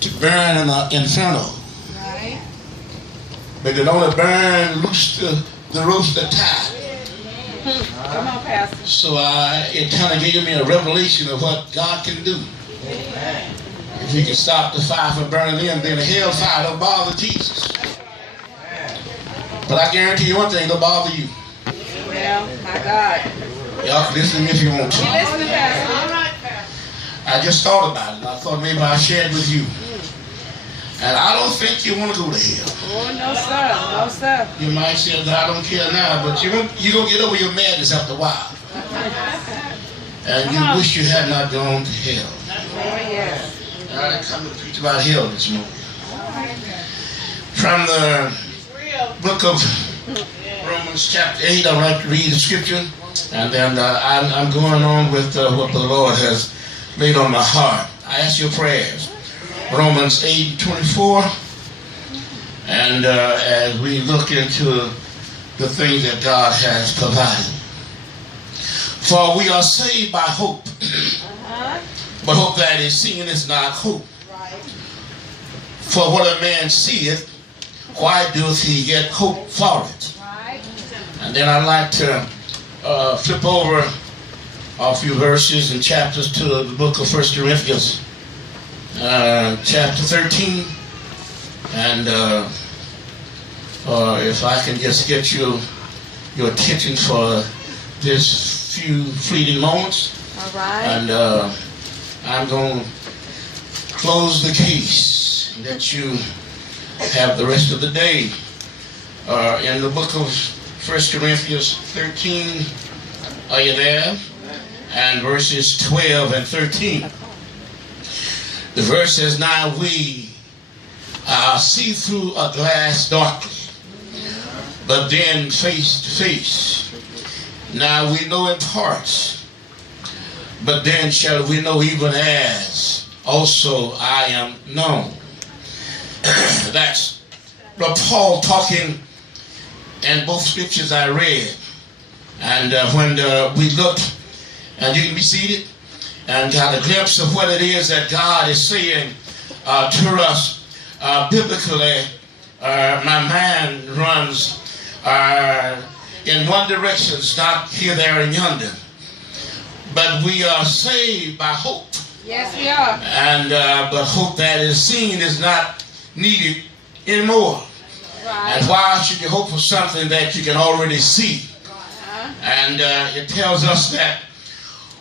to burn in the inferno. Right. But it only burn loose the ropes that tie. Come on, Pastor. So it kind of gave me a revelation of what God can do. Amen. If he can stop the fire from burning in, then the hellfire don't bother Jesus. But I guarantee you one thing, it'll bother you. Well, my God. Y'all can listen to me if you want to. You listening, Pastor? All right, Pastor. I just thought about it. I thought maybe I'd share it with you. And I don't think you want to go to hell. Oh, no, sir. No, sir. You might say that I don't care now, but you're going to get over your madness after a while. And you wish you had not gone to hell. Oh, yes. I didn't come to preach about hell this morning. From the book of Romans chapter 8, I'd like to read the scripture. And then I'm going on with what the Lord has laid on my heart. I ask your prayers. Romans 8:24. And as we look into the things that God has provided. For we are saved by hope. But hope that is seen is not hope. For what a man seeth, why doth he yet hope for it? And then I'd like to flip over a few verses and chapters to the book of 1 Corinthians, chapter 13. And if I can just get your attention for this few fleeting moments. All right. And I'm going to close the case and let you have the rest of the day. In the book of 1 Corinthians 13, are you there? And verses 12 and 13. The verse says, now we see through a glass darkly, but then face to face. Now we know in parts, but then shall we know even as also I am known. That's Paul talking in both scriptures I read. And when we looked, and you can be seated, and got a glimpse of what it is that God is saying to us biblically, my mind runs in one direction, it's not here, there, and yonder. But we are saved by hope. Yes, we are. And but hope that is seen is not needed anymore. Right. And why should you hope for something that you can already see? And it tells us that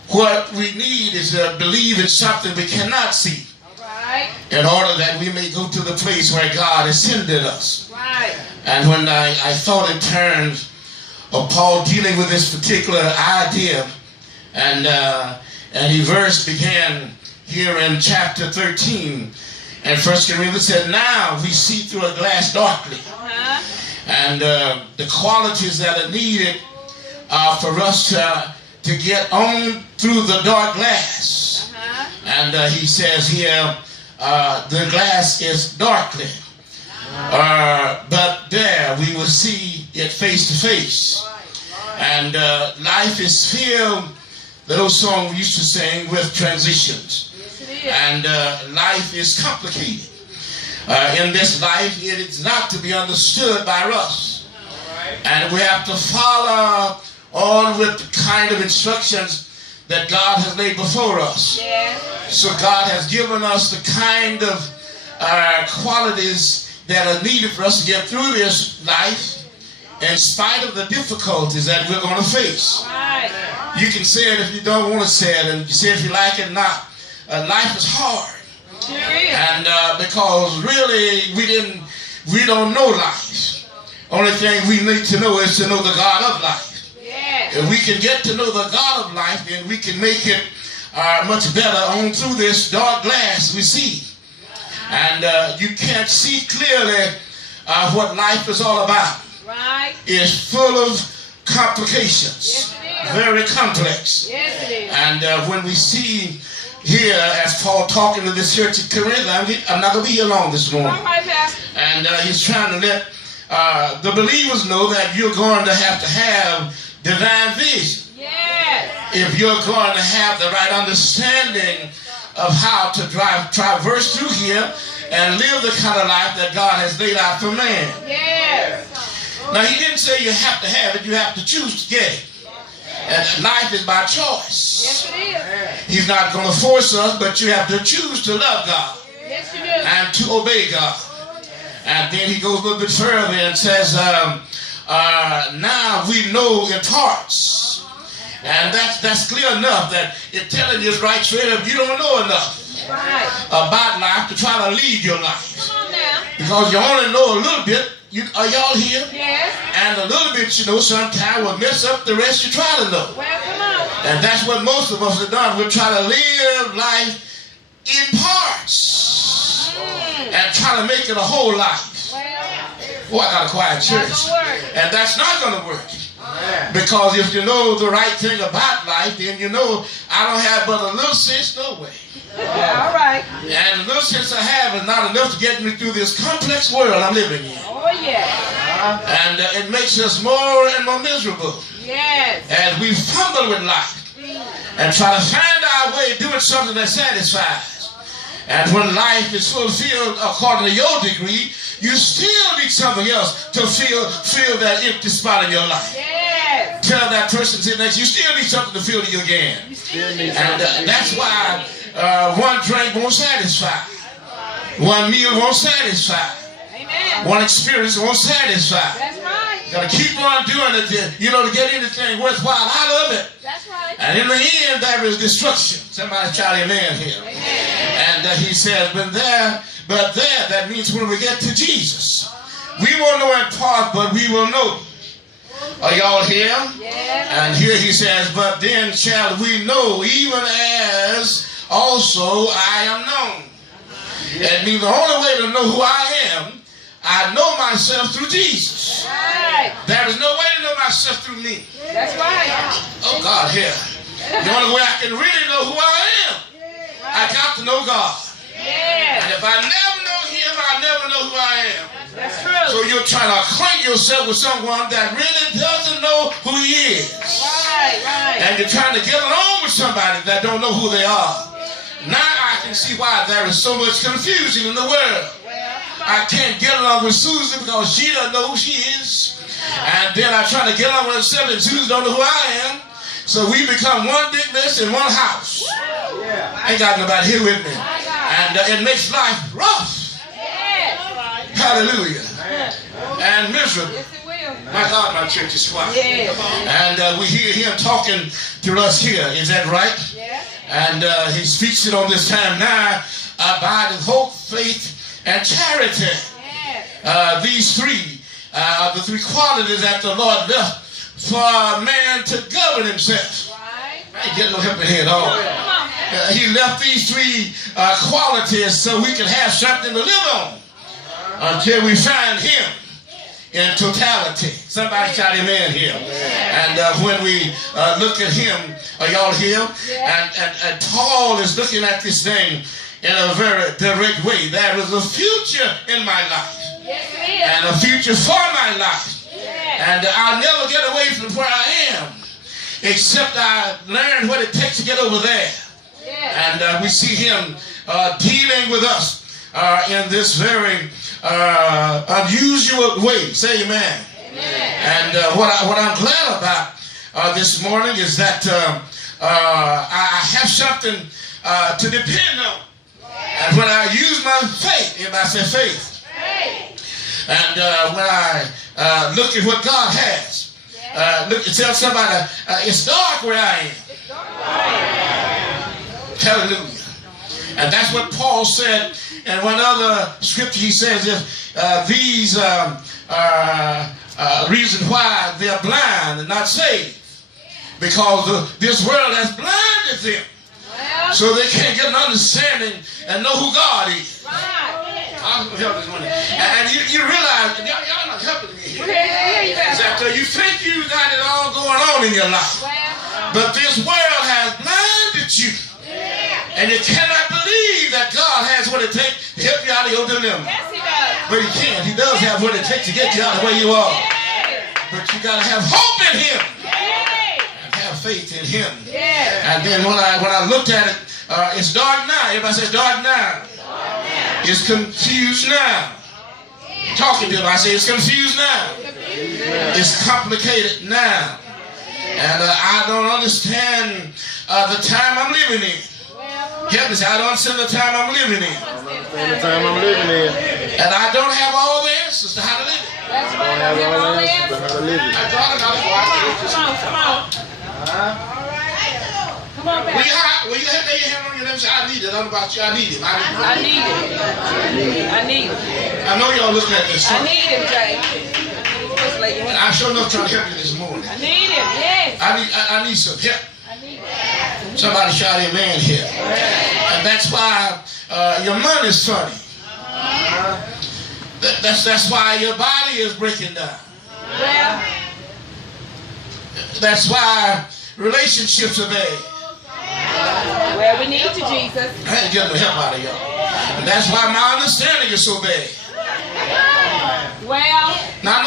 what we need is to believe in something we cannot see. Right. In order that we may go to the place where God has sent us. Right. And when I thought in terms of Paul dealing with this particular idea, and the verse began here in chapter 13, and 1 Corinthians said, now we see through a glass darkly. And the qualities that are needed for us to get on through the dark glass. And he says here, the glass is darkly. But there we will see it face to face. And life is filled, the old song we used to sing, with transitions. And life is complicated. In this life, it is not to be understood by us. And we have to follow on with the kind of instructions that God has laid before us. So God has given us the kind of qualities that are needed for us to get through this life in spite of the difficulties that we're going to face. You can say it if you don't want to say it, and you say it if you like it or not. Life is hard. And because really we don't know life. Only thing we need to know is to know the God of life. If we can get to know the God of life, then we can make it much better on through this dark glass we see. And you can't see clearly what life is all about. It's full of complications. Very complex. And when we see here, as Paul talking to this church in Corinth, I'm not going to be here long this morning. And he's trying to let the believers know that you're going to have divine vision. If you're going to have the right understanding of how to traverse through here and live the kind of life that God has laid out for man. Yes. Now, he didn't say you have to have it, you have to choose to get it. And life is by choice. Yes, it is. He's not going to force us, but you have to choose to love God. Yes, you do. And to obey God. And then he goes a little bit further and says, now we know in parts. And that's clear enough that it's telling you right straight up, you don't know enough about life to try to lead your life. Come on now. Because you only know a little bit. Are y'all here? Yes. And a little bit, you know, sometimes will mess up the rest you try to know. Well, come on. And that's what most of us have done. We're trying to live life in parts and try to make it a whole life. Boy, I got a quiet church. And that's not going to work. Because if you know the right thing about life, then you know I don't have but a little sense no way. All right. And the little sense I have is not enough to get me through this complex world I'm living in. Oh, yeah. And it makes us more and more miserable. Yes. As we fumble with life and try to find our way doing something that satisfies. And when life is fulfilled according to your degree, you still need something else to fill that empty spot in your life. Yes. Tell that person sitting next to you, still need something to fill you again. And that's why one drink won't satisfy. One meal won't satisfy. Amen. One experience won't satisfy. That's right. You gotta keep on doing it, to get anything worthwhile out of it. That's right. And in the end, there is destruction. Somebody shout amen here. Amen. And he says, but there, that means when we get to Jesus, we won't know in part, but we will know. Are y'all here? Yes. And here he says, but then shall we know, even as also I am known. That means the only way to know who I am, I know myself through Jesus. Right. There is no way to know myself through me. That's right. Oh, God, here. The only way I can really know who I am, I got to know God. Yes. And if I never know him, I never know who I am. That's true. So you're trying to acquaint yourself with someone that really doesn't know who he is. Right, right. And you're trying to get along with somebody that don't know who they are. Now I can see why there is so much confusion in the world. I can't get along with Susan because she doesn't know who she is. And then I try to get along with herself and Susan don't know who I am. So we become one big mess in one house. Ain't got nobody here with me. And it makes life rough. Hallelujah. And miserable. Yes, it will. My God, my church is quiet. Yes. And we hear him talking to us here. Is that right? Yes. And he speaks it on this time now about hope, faith, and charity. Yes. These three are the three qualities that the Lord left for a man to govern himself. Right. I ain't getting no help in here at all. Come on. He left these three qualities so we can have something to live on until we find him in totality. Somebody shout amen here. And when we look at him, are y'all here? And Paul is looking at this thing in a very direct way. There is a future in my life. Yes, it is. And a future for my life. Yes. And I'll never get away from where I am except I learn what it takes to get over there. Yes. And we see him dealing with us in this very unusual way. Say amen. Amen. And what I'm glad about this morning is that I have something to depend on. And when I use my faith, everybody say faith. And when I look at what God has, tell somebody, it's dark where I am. Hallelujah. And that's what Paul said. And one other scripture he says, if these reasons why they're blind and not saved, because this world has blinded them. So they can't get an understanding and know who God is. I'm going to help this morning. And you realize, y'all not helping me here. That you think you got it all going on in your life. But this world has blinded you. And you cannot believe that God has what it takes to help you out of your dilemma. Yes, he does. But he can. He does have what it takes to get you out of where you are. But you got to have hope in him. And have faith in him. Yes. And then when I looked at it It's dark now. Everybody says dark now. It's confused now. Talking to them, I say it's confused now. It's complicated now. And I don't understand the time I'm living in. Help me say, I don't understand the time I'm living in. And I don't have all the answers to how to live it. That's right. I don't have all the answers. Come on. Come on back. Will you lay your hand on your left side? I need it. I don't know about you. I need him. I need him. I know y'all looking at this. I need him, Jay. I sure enough trying to help you this morning. I need him, yes. I need some help. I need him. Somebody shout amen here. And that's why your money's funny. That's why your body is breaking down. Well, that's why relationships are bad. Well, we need you, Jesus. I ain't getting no help out of y'all. And that's why my understanding is so bad. Well, now I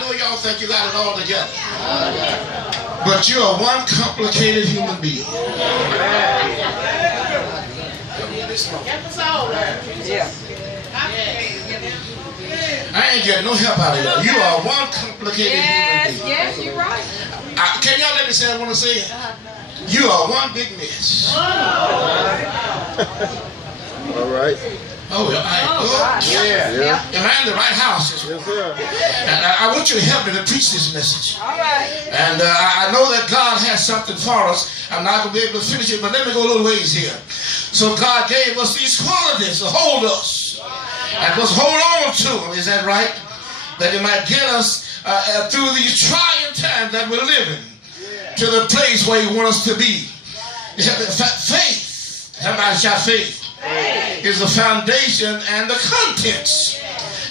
know y'all think you got it all together. But you are one complicated human being. Yeah. I ain't getting no help out of y'all. You are one complicated human being. Yes, you're right. Can y'all let me say what I want to say? You are one big mess. All right. Oh, yeah. Am I in the right house? Yes, sir. And I want you to help me to preach this message. All right. And I know that God has something for us. I'm not going to be able to finish it, but let me go a little ways here. So God gave us these qualities to hold us. And let's hold on to them. Is that right? That He might get us through these trying times that we're living to the place where He wants us to be. Faith. Somebody shout faith. Is the foundation and the contents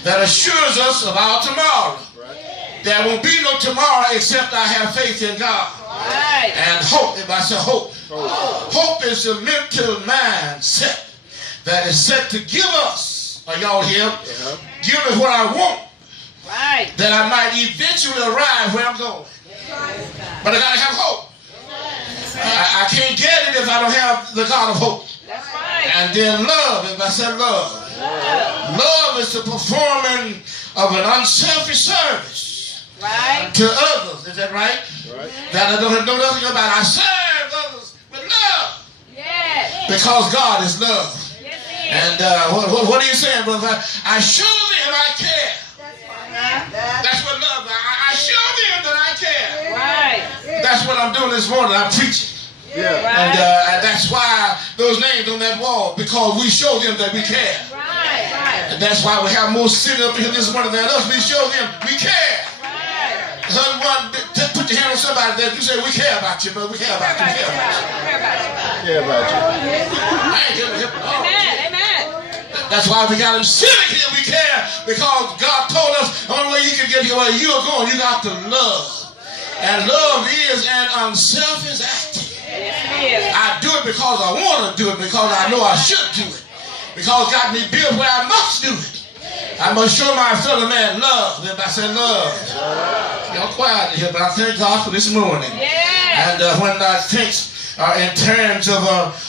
that assures us of our tomorrow. There won't be no tomorrow except I have faith in God. And hope. If I say hope. Hope is a mental mindset that is set to give us, are y'all here? Give me what I want. That I might eventually arrive where I'm going. But I gotta have hope. I can't get it if I don't have the God of hope. That's right. And then love, if I said love. Love is the performing of an unselfish service to others. Is that right? That I don't know nothing about. I serve others with love. Yes. Because God is love. Yes, He is. And what are you saying, brother? I show them I care. That's what love is. I show them that I care. Right. That's what I'm doing this morning. I'm preaching. Yeah. And that's why those names on that wall, because we show them that we care. Right. And that's why we have more sitting up here this morning than us. We show them we care. Someone, put your hand on somebody that you say, we care about you, but we care about you. We care about you. Care about you. I ain't giving him all. Amen. That's why we got him sitting here. We care because God told us the only way you can get here where you're going, you got to love. And love is an unselfish act. I do it because I want to do it, because I know I should do it, because God me built where I must do it. I must show my fellow man love. If I say love, y'all quiet here, but I thank God for this morning. And when I think in terms of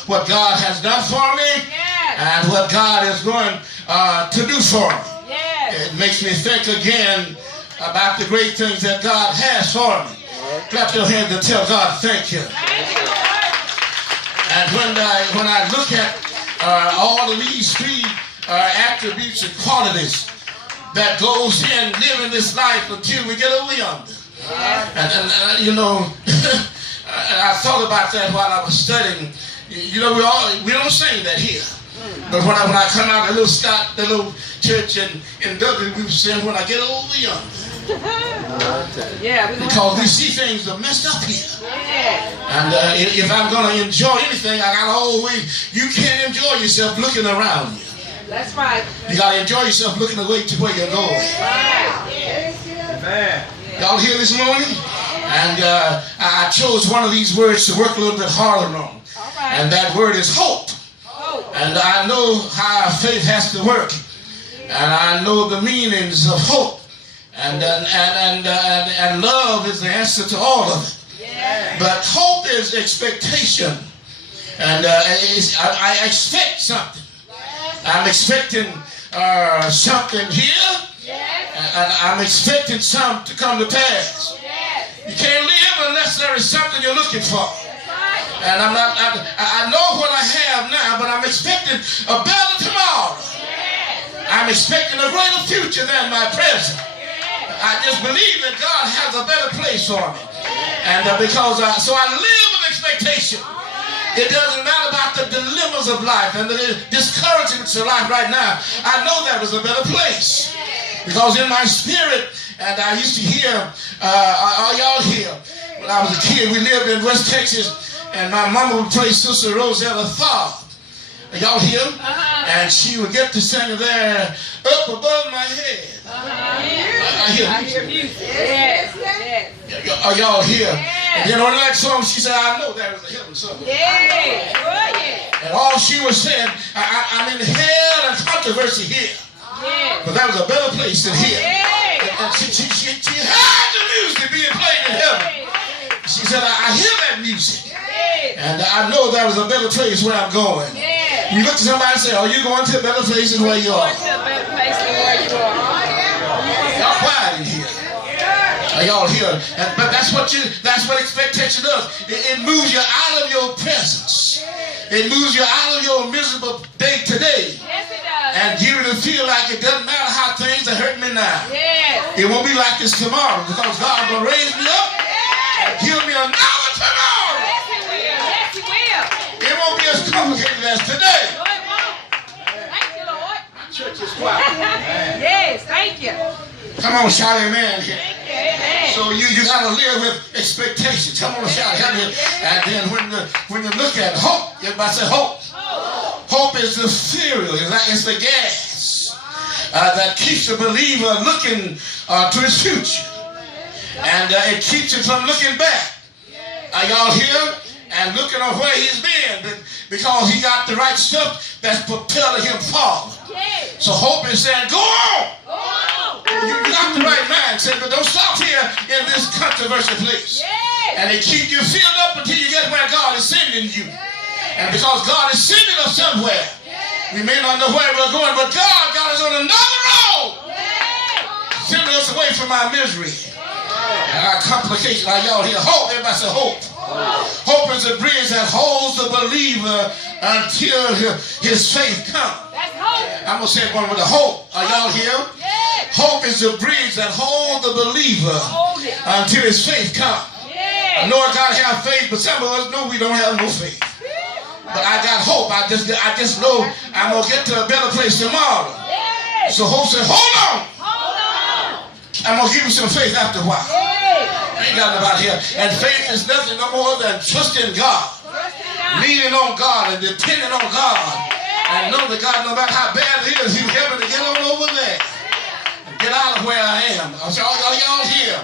what God has done for me and what God is going to do for me, it makes me think again about the great things that God has for me. Clap your hands and tell God thank you. And when I look at all of these three attributes and qualities that goes in living this life until we get over yonder. And you know, I thought about that while I was studying. You know, we don't sing that here. But when I come out of the little church in Dublin, we were saying when I get over yonder. Because we see things that are messed up here. And if I'm going to enjoy anything, I got to always, you can't enjoy yourself looking around you. That's right. You got to enjoy yourself looking away to where you're going. Y'all here this morning? And I chose one of these words to work a little bit harder on. And that word is hope. And I know how faith has to work. And I know the meanings of hope. And love is the answer to all of it. But hope is expectation And I expect something. I'm expecting something here. And I'm expecting something to come to pass. You can't live unless there is something you're looking for. And I know what I have now, but I'm expecting a better tomorrow. I'm expecting a greater future than my present. I just believe that God has a better place for me. And so I live with expectation. It doesn't matter about the dilemmas of life and the discouragements of life right now. I know there is a better place. Because in my spirit, and I used to hear, are y'all here? When I was a kid, we lived in West Texas, and my mama would play Sister Rosetta Tharpe. Are y'all here? And she would get to sing there, up above my head. I hear music. Yes. Are y'all here? And then on the next song, she said, I know there is a heaven somewhere. And all she was saying, I'm in hell and controversy here. But that was a better place than here. And she heard the music being played in heaven. She said, I hear that music. And I know there was a better place where I'm going. You look to somebody and say, are you going to a better place than where you are? Y'all quiet in here. Are y'all here? But that's what expectation does. It moves you out of your presence. It moves you out of your miserable day to day. And give you to feel like it doesn't matter how things are hurting me now. It won't be like this tomorrow, because God's going to raise me up and give me another tomorrow. It won't be as complicated as today. Thank you, Lord. My church is quiet. Yes, thank you. Come on, shout amen here. Amen. So you got to live with expectations. Come on, shout amen. And then when you look at hope, everybody say hope. Hope is the fuel, it's the gas that keeps the believer looking to his future. And it keeps him from looking back. Are y'all here? And looking on where he's been, because he got the right stuff that's propelling him forward. So hope is saying, go on. You got the right mindset, but don't stop here in this controversial place. And it keeps you filled up until you get where God is sending you. And because God is sending us somewhere, we may not know where we're going, but God got us on another road, sending us away from our misery and our complications. Are y'all here? Hope. Everybody say hope. Hope is a bridge that holds the believer until his faith comes. I'm going to say one with a hope. Are y'all here? Hope is a bridge that holds the believer until his faith comes. I know I got to have faith, but some of us know we don't have no faith. But I got hope. I just know I'm going to get to a better place tomorrow. So hope said, hold on. I'm going to give you some faith after a while. I ain't got nobody here. And faith is nothing no more than trusting God. Leaning on God and depending on God. And know that God, no matter how bad it is, He's able to get on over there. And get out of where I am. Are y'all here?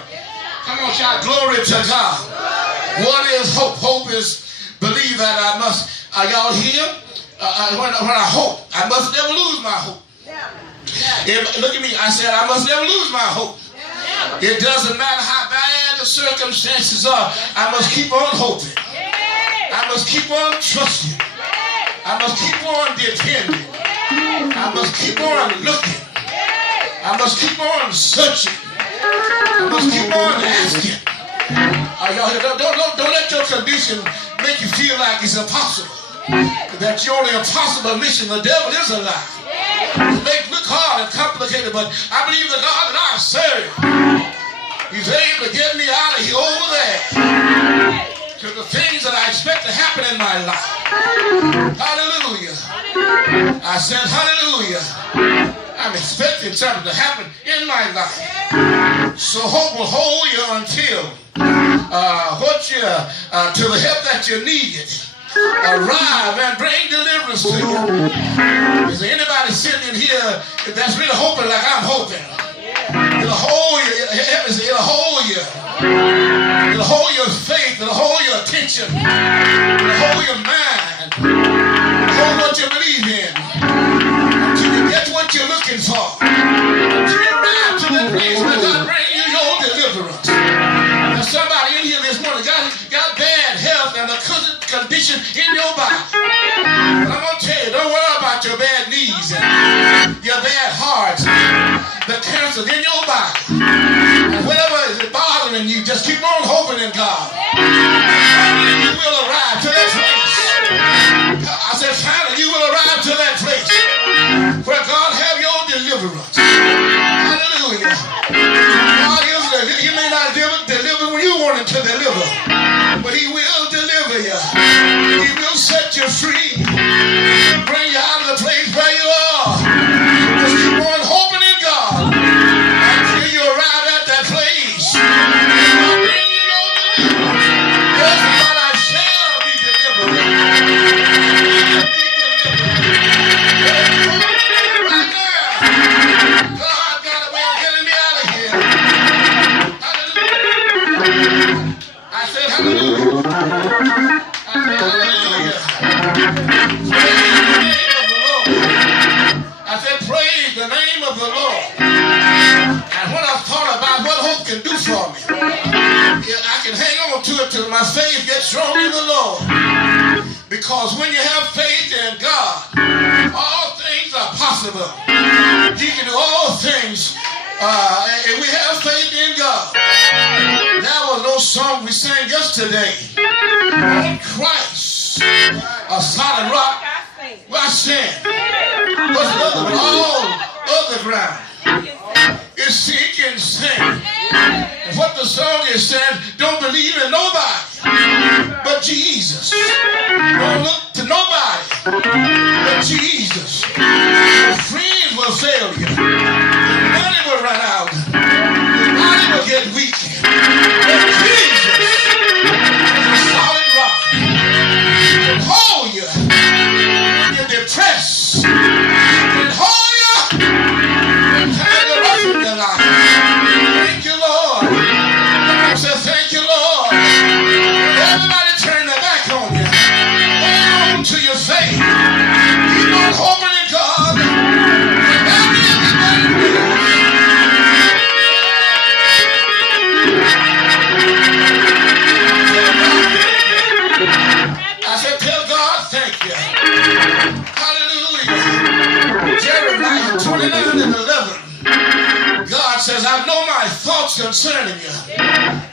Come on, shout glory to God. What is hope? Hope is believe that I must. Are y'all here? When I hope, I must never lose my hope. Look at me. I said I must never lose my hope. It doesn't matter how bad the circumstances are. I must keep on hoping. I must keep on trusting. I must keep on depending. I must keep on looking. I must keep on searching. I must keep on asking. Are y'all here? Don't let your condition make you feel like it's impossible. That you're on the impossible mission. The devil is a lie. It may look hard and complicated, but I believe the God that I serve, He's able to get me out of here over there to the things that I expect to happen in my life. Hallelujah. I said hallelujah. I'm expecting something to happen in my life. So hope will hold you until to the help that you needed arrive and bring deliverance to you. Is there anybody sitting in here that's really hoping like I'm hoping? It'll hold you. It'll hold you. It'll hold your faith. It'll hold your attention. It'll hold your mind. Hold what you believe in until you get what you're looking for. Until you arrive to the place where God brings you your deliverance. There's somebody in here this morning got bad health and a condition in your body. the cancer in your body. And whatever is bothering you, just keep on hoping in God. Finally, you will arrive to that place. I said, finally, you will arrive to that place where God have your deliverance. Hallelujah. God is, he may not deliver when you want him to deliver, but he will deliver you. He will set you free. He'll bring you out of the place where you are. Just keep on hoping in God until you arrive at that place. He'll bring you your deliverance. Yes, but I shall be delivered. Right now, God got a way of getting me out of here. Hallelujah. I said hallelujah. I said hallelujah. Praise the name of the Lord. And when I thought about what hope can do for me, I can hang on to it till my faith gets strong in the Lord. Because when you have faith in God, all things are possible. He can do all things if we have faith in God. That was no song we sang yesterday. On Christ, a solid rock, where I stand. What's another one? All other ground is sinking sand. And what the song is saying, don't believe in nobody but Jesus. Don't look to nobody but Jesus. Your friends will fail you. Your money will run out. Your body will get weak. But Jesus is a solid rock. He can hold you when you're depressed. He can hold you when times are rough in your life. Thank you, Lord. I said, thank you, Lord. Everybody turn their back on you. Hold on to your faith. Keep on hoping in God. I said, tell God thank you. Hallelujah. Jeremiah 29:11. God says, I know my thoughts concerning you.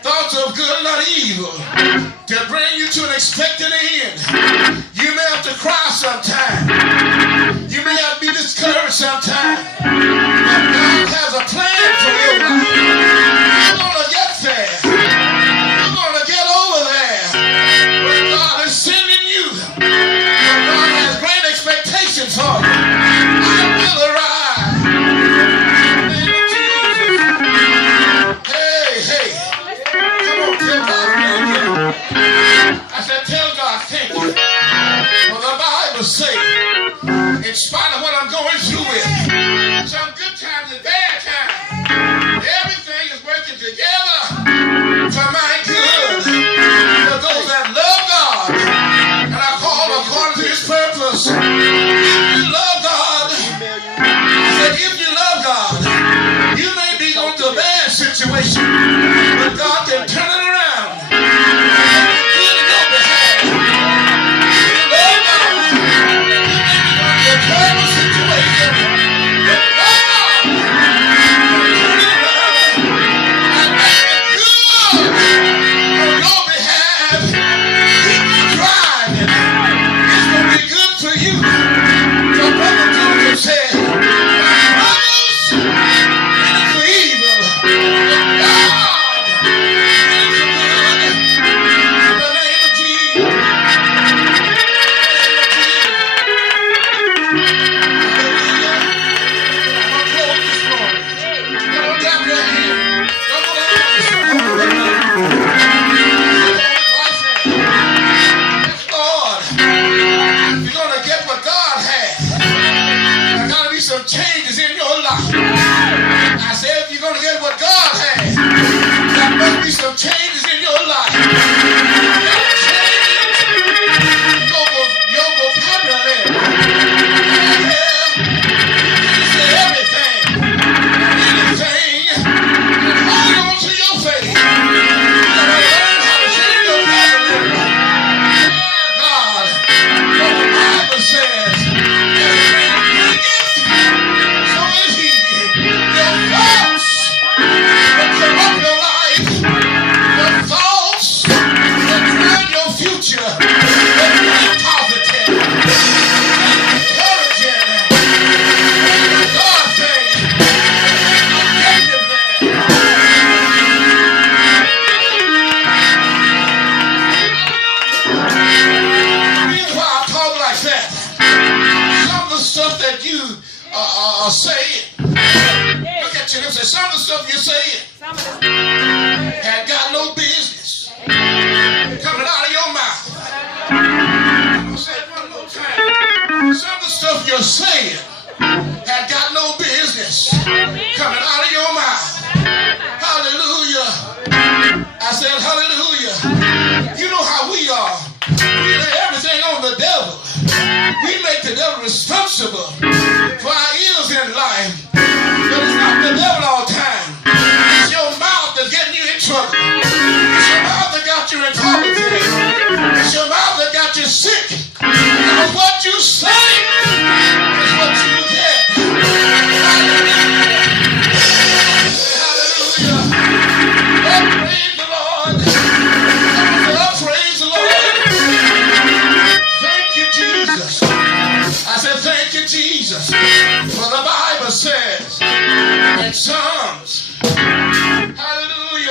Thoughts of good, not evil, to bring you to an expected end. You may have to cry sometime. You may have to be discouraged sometime. But God has a plan for your life. You're going to get there. You're going to get over there where God is sending you. But God has great expectations for you. I will arrive. I said, tell God thank you. For the Bible says, in spite of what I'm going through with, some good times and bad times, everything is working together for my good. For those that love God, and I call according to his purpose. If you love God, I said, if you love God, you may be going through a bad situation, but God can turn it around. Your are saying. Look at you and say, some of the stuff you're saying had got no business coming out of your mouth. I'll say it one more time. Some of the stuff you're saying had got no business coming out of your mouth. Hallelujah. I said hallelujah. You know how we are. We lay everything on the devil. We make the devil responsible for our ills in life. But it's not the devil all the time. It's your mouth that's getting you in trouble. It's your mouth that got you in poverty. It's your mouth that got you sick. Because what you say is what you get. Hallelujah. Oh, praise the Lord. Oh, praise the Lord. Thank you, Jesus. I said, thank you, Jesus. For the Bible says in Psalms